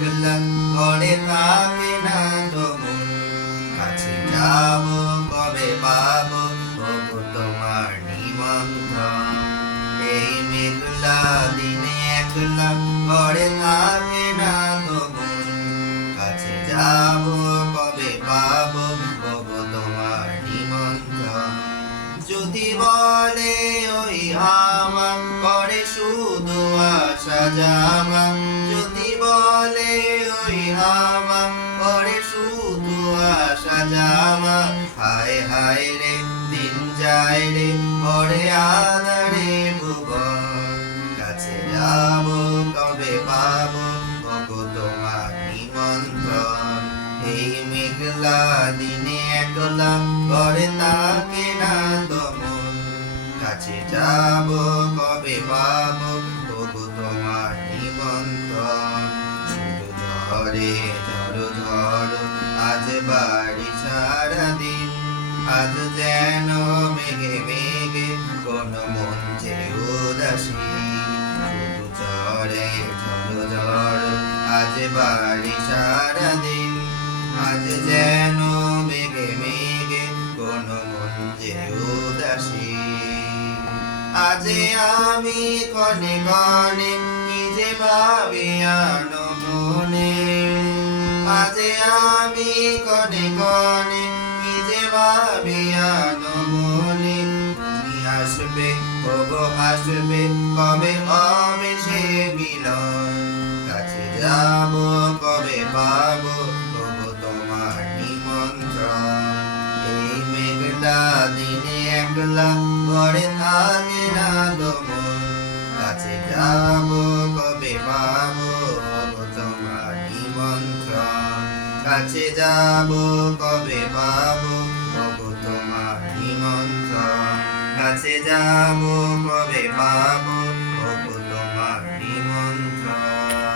একলা ঘরে থাকে না তো মন, কাছে যাব কবে পাবো ওগো তোমার নিমন্ত্রণ। এই মেঘলা দিনে একলা ঘরে থাকে না তো মন, কাছে যাব কবে পাবো ওগো তোমার নিমন্ত্রণ। যদি বলে ওই হাওয়া করে শুধু আসা যাওয়া, যদি বলে ওই হাওয়া করে শুধু আসা যাওয়া, হায় হায় রে দিন যায় রে ভরে আধারে ভুবন, কাছে যাব কবে পাবো ওগো তোমার নিমন্ত্রণ। এই মেঘলা দিনে একলা ঘরে থাকে না তো মন, কাছে যাব কবে পাবো ওগো তোমার নিমন্ত্রণ। শুধু ঝরে ঝড়ো ঝড়ো আজ বাড়ি সারাদিন, আজ যেন মেঘে মেঘে কোন মন যে উদাসী। শুধু ঝরে ঝড়ো ঝড়ো আজ বাড়ি সারাদিন, আজ যেন মেঘে মেঘে কোন মন যে উদাসী। আজ আমি কনে কনে কি যে ভাবি আনো মনে, আজ আমি কনে কনে কি যে ভাবি আনো মনে। তুমি আসবে ওগো আসবে কবে হবে সে মিলন, কাছে যাব কবে পাবো ওগো তোমার নিমন্ত্রণ। এই মেঘলা দিনে একলা ঘরে থাকে না তো মন, কাছে যাব কবে পাবো ওগো তোমার নিমন্ত্রণ। কাছে যাব কবে পাবো ওগো তোমার নিমন্ত্রণ, কাছে যাব কবে পাবো ওগো